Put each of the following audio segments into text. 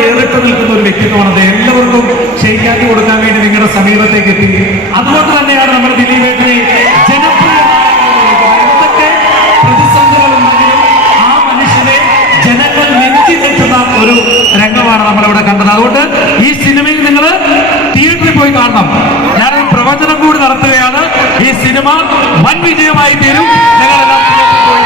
വേറിട്ട് നിൽക്കുന്ന ഒരു വ്യക്തിത്വമാണത്. എല്ലാവർക്കും ക്ഷയിക്കാക്കി കൊടുക്കാൻ വേണ്ടി നിങ്ങളുടെ സമീപത്തേക്ക് എത്തി. അതുകൊണ്ട് തന്നെയാണ് നമ്മുടെ ദിലീപേട്ടനെ ജനപ്രിയമായ എന്തൊക്കെ പ്രതിസന്ധികളുണ്ടെങ്കിലും ആ മനുഷ്യനെ ജനങ്ങൾ നെഞ്ചി നിൽക്കുന്ന ഒരു രംഗമാണ് നമ്മളിവിടെ കണ്ടത്. അതുകൊണ്ട് ഈ സിനിമയിൽ നിങ്ങൾ തിയേറ്ററിൽ പോയി കാണണം. ഞാനൊരു പ്രവചനം കൂടി നടത്തുകയാണ്. ഈ സിനിമ വൻ വിജയമായി തീരും. നിങ്ങളെല്ലാം തിയേറ്ററിൽ പോയി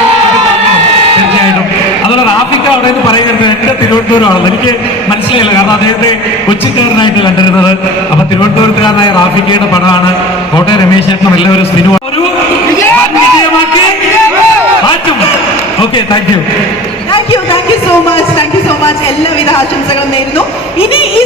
തീർച്ചയായിട്ടും. അതുപോലെ റാഫിക്ക അവിടെ നിന്ന് പറയരുത് എന്റെ തിരുവനന്തപുരമാണല്ലോ. എനിക്ക് മനസ്സിലായില്ല, കാരണം അദ്ദേഹത്തെ കൊച്ചിക്കാരനായിട്ട് കണ്ടിരുന്നത്. അപ്പൊ തിരുവനന്തപുരത്തുകാരനായ റാഫിക്കയുടെ പടമാണ്. കോട്ടയം രമേശ് ചേട്ടനും എല്ലാവരും സിനിമ ഒരു വൻ വിജയമാക്കി മാറ്റും. Okay, thank you. Thank you so much. എല്ലാവിധ ആശംസകളും നേരുന്നു. ഇനി ഈ